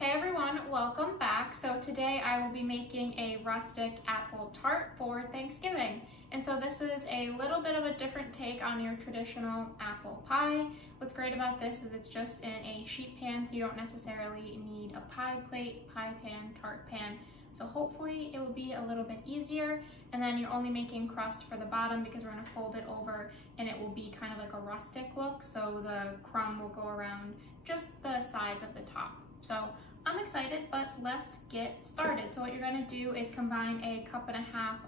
Hey everyone, welcome back. So today I will be making a rustic apple tart for Thanksgiving. And so this is a little bit of a different take on your traditional apple pie. What's great about this is it's just in a sheet pan, so you don't necessarily need a pie plate, pie pan, tart pan. So hopefully it will be a little bit easier. And then you're only making crust for the bottom because we're gonna fold it over and it will be kind of like a rustic look. So the crumb will go around just the sides of the top. So I'm excited, but let's get started. So what you're gonna do is combine 1.5 cups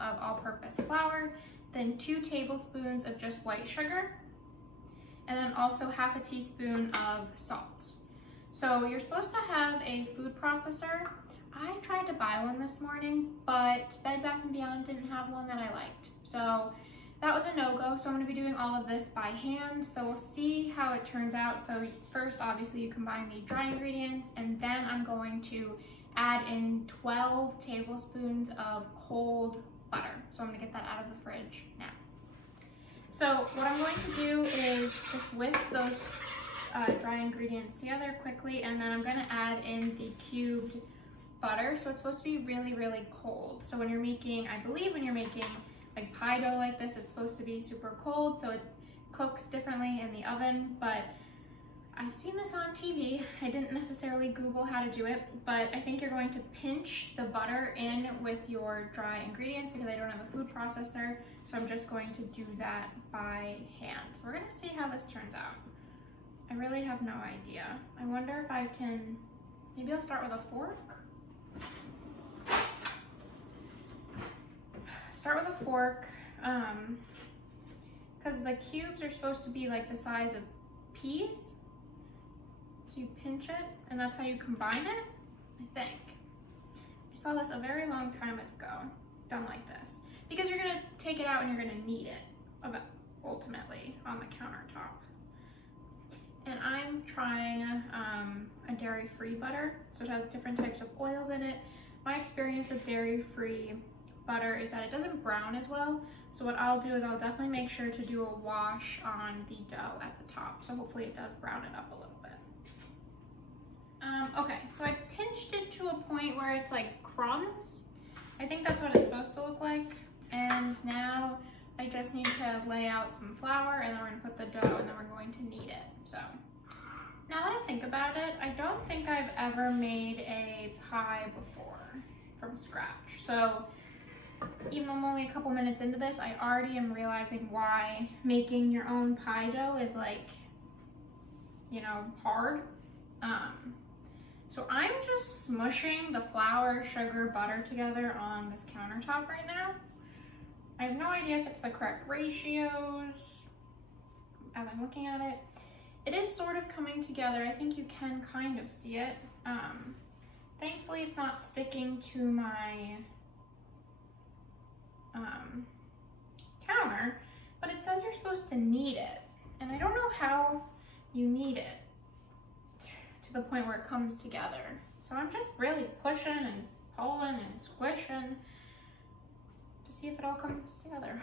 of all-purpose flour, then 2 tablespoons of just white sugar, and then also 1/2 teaspoon of salt. So you're supposed to have a food processor. I tried to buy one this morning, but Bed Bath & Beyond didn't have one that I liked. So that was a no-go, so I'm gonna be doing all of this by hand, so we'll see how it turns out. So first, obviously, you combine the dry ingredients, and then I'm going to add in 12 tablespoons of cold butter. So I'm gonna get that out of the fridge now. So what I'm going to do is just whisk those dry ingredients together quickly, and then I'm gonna add in the cubed butter. So it's supposed to be really, really cold. So when you're making, I believe when you're making like pie dough like this, it's supposed to be super cold, so it cooks differently in the oven, but I've seen this on TV. I didn't necessarily Google how to do it, but I think you're going to pinch the butter in with your dry ingredients because I don't have a food processor, so I'm just going to do that by hand. So we're gonna see how this turns out. I really have no idea. I wonder if I can, maybe I'll start with a fork. Start with a fork, because the cubes are supposed to be like the size of peas. So you pinch it, and that's how you combine it, I think. I saw this a very long time ago, done like this. Because you're gonna take it out and you're gonna knead it, ultimately, on the countertop. And I'm trying a dairy-free butter, so it has different types of oils in it. My experience with dairy-free butter is that it doesn't brown as well. So what I'll do is I'll definitely make sure to do a wash on the dough at the top. So hopefully it does brown it up a little bit. Okay, so I pinched it to a point where it's like crumbs. I think that's what it's supposed to look like. And now I just need to lay out some flour, and then we're gonna put the dough, and then we're going to knead it. So now that I think about it, I don't think I've ever made a pie before from scratch. So even though I'm only a couple minutes into this, I already am realizing why making your own pie dough is like, you know, hard. So I'm just smushing the flour, sugar, butter together on this countertop right now. I have no idea if it's the correct ratios as I'm looking at it. It is sort of coming together. I think you can kind of see it. Thankfully, it's not sticking to my counter, but it says you're supposed to knead it, and I don't know how you knead it to the point where it comes together. So I'm just really pushing and pulling and squishing to see if it all comes together.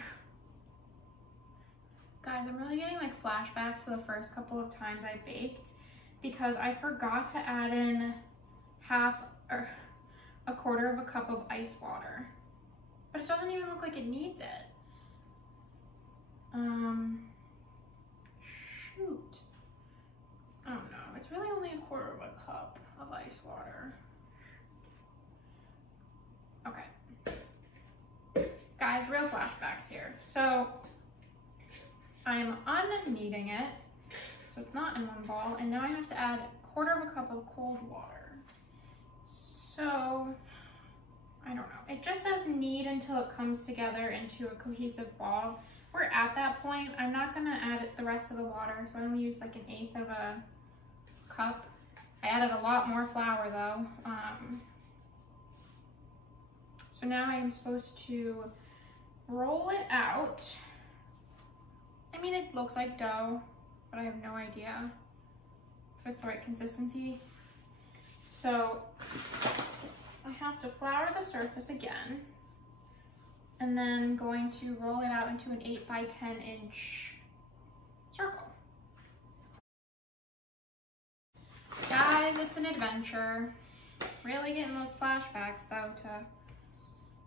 Guys, I'm really getting like flashbacks to the first couple of times I baked because I forgot to add in 1/4 cup of ice water. But it doesn't even look like it needs it. Shoot. Oh no, it's really only 1/4 cup of ice water. Okay. Guys, real flashbacks here. So I'm unkneading it, so it's not in one ball, and now I have to add 1/4 cup of cold water. So I don't know. It just says knead until it comes together into a cohesive ball. We're at that point. I'm not gonna add the rest of the water, so I only used like 1/8 cup. I added a lot more flour though. So now I am supposed to roll it out. I mean, it looks like dough, but I have no idea if it's the right consistency. So I have to flour the surface again, and then going to roll it out into an 8 by 10 inch circle. Guys, it's an adventure. Really getting those flashbacks though to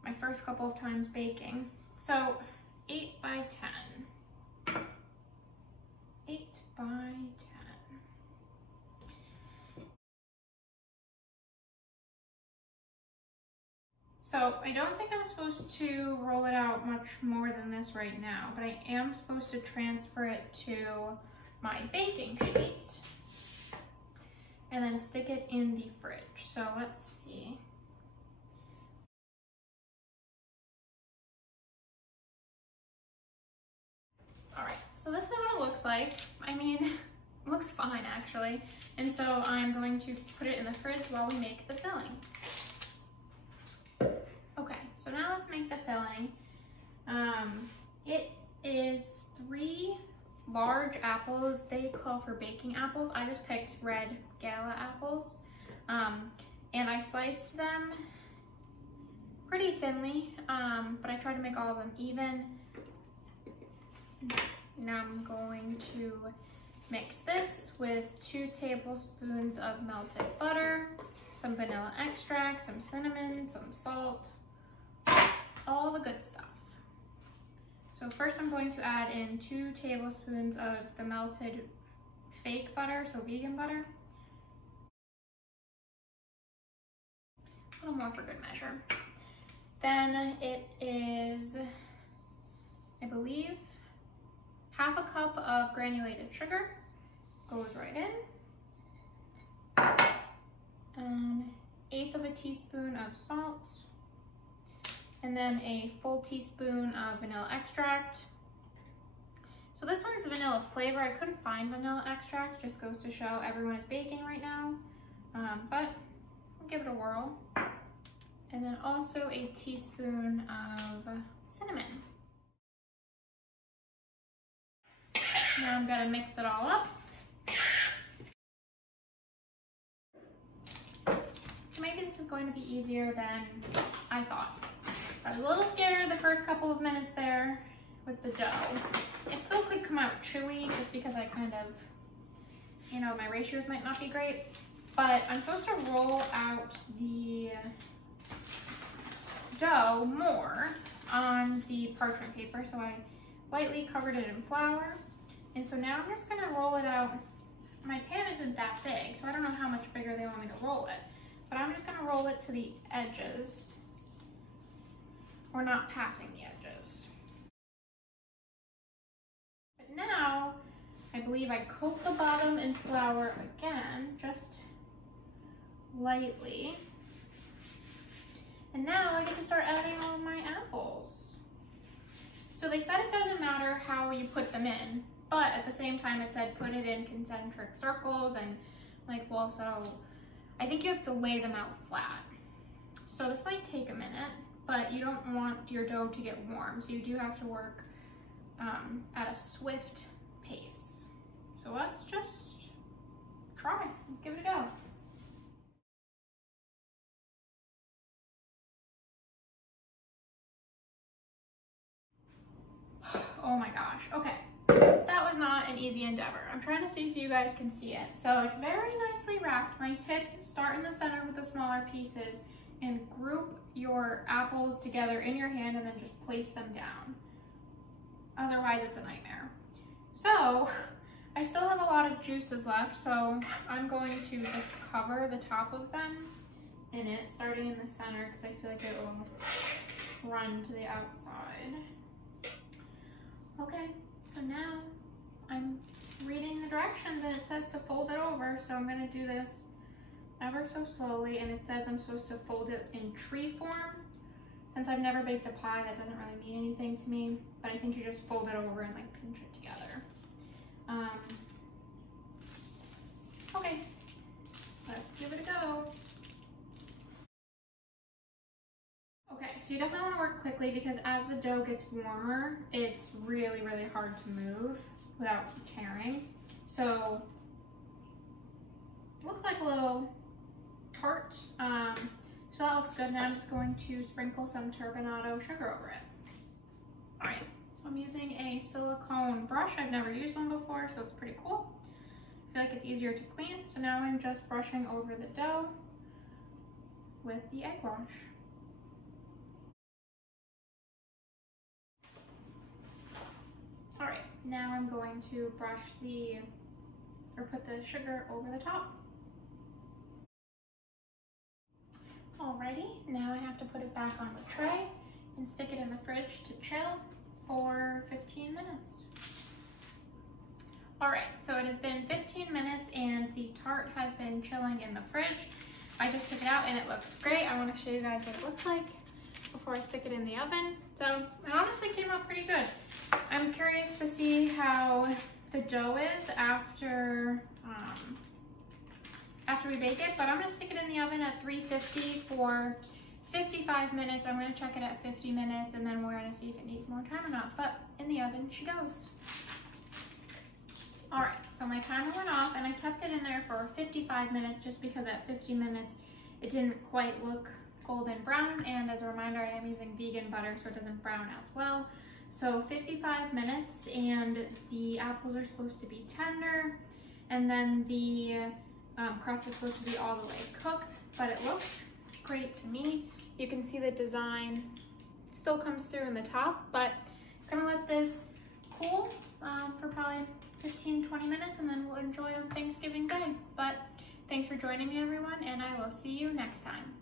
my first couple of times baking. So 8 by 10. 8 by 10. So I don't think I'm supposed to roll it out much more than this right now, but I am supposed to transfer it to my baking sheet and then stick it in the fridge. So let's see. All right, so this is what it looks like. I mean, it looks fine actually. And so I'm going to put it in the fridge while we make the filling. Okay, so now let's make the filling. It is 3 large apples. They call for baking apples. I just picked red Gala apples. And I sliced them pretty thinly, but I tried to make all of them even. Now I'm going to mix this with 2 tablespoons of melted butter, some vanilla extract, some cinnamon, some salt, all the good stuff. So first I'm going to add in 2 tablespoons of the melted fake butter, so vegan butter. A little more for good measure. Then it is, I believe, half a cup of granulated sugar goes right in. An 1/8 of a teaspoon of salt. And then a full teaspoon of vanilla extract. So this one's vanilla flavor. I couldn't find vanilla extract, just goes to show everyone is baking right now. But I'll give it a whirl. And then also a teaspoon of cinnamon. Now I'm gonna mix it all up. So maybe this is going to be easier than I thought. I was a little scared the first couple of minutes there with the dough. It still could come out chewy just because I kind of, you know, my ratios might not be great. But I'm supposed to roll out the dough more on the parchment paper. So I lightly covered it in flour. And so now I'm just gonna roll it out. My pan isn't that big, so I don't know how much bigger they want me to roll it. But I'm just gonna roll it to the edges. We're not passing the edges. But now, I believe I coat the bottom in flour again, just lightly. And now I get to start adding all of my apples. So they said it doesn't matter how you put them in, but at the same time it said put it in concentric circles and like, well, so I think you have to lay them out flat. So this might take a minute, but you don't want your dough to get warm, so you do have to work at a swift pace. So let's just try. Let's give it a go. Oh my gosh, okay. That was not an easy endeavor. I'm trying to see if you guys can see it. So it's very nicely wrapped. My tip, start in the center with the smaller pieces and group your apples together in your hand and then just place them down. Otherwise it's a nightmare. So I still have a lot of juices left, so I'm going to just cover the top of them in it, starting in the center because I feel like it will run to the outside. Okay, so now I'm reading the directions and it says to fold it over, so I'm gonna do this ever so slowly, and it says I'm supposed to fold it in tree form. Since I've never baked a pie, that doesn't really mean anything to me, but I think you just fold it over and like pinch it together. Okay, let's give it a go. Okay, so you definitely want to work quickly because as the dough gets warmer, it's really, really hard to move without tearing. So, looks like a little tart. So that looks good. Now I'm just going to sprinkle some turbinado sugar over it. All right, so I'm using a silicone brush. I've never used one before, so it's pretty cool. I feel like it's easier to clean. So now I'm just brushing over the dough with the egg wash. All right, now I'm going to put the sugar over the top. Alrighty, now I have to put it back on the tray and stick it in the fridge to chill for 15 minutes. Alright, so it has been 15 minutes and the tart has been chilling in the fridge. I just took it out and it looks great. I want to show you guys what it looks like before I stick it in the oven. So it honestly came out pretty good. I'm curious to see how the dough is after we bake it, but I'm gonna stick it in the oven at 350 for 55 minutes. I'm gonna check it at 50 minutes and then we're gonna see if it needs more time or not, but in the oven she goes. All right, so my timer went off and I kept it in there for 55 minutes just because at 50 minutes it didn't quite look golden brown, and as a reminder, I am using vegan butter so it doesn't brown as well. So 55 minutes, and the apples are supposed to be tender, and then the crust is supposed to be all the way cooked, but it looks great to me. You can see the design still comes through in the top, but I'm gonna let this cool for probably 15-20 minutes, and then we'll enjoy on Thanksgiving Day. But thanks for joining me, everyone, and I will see you next time.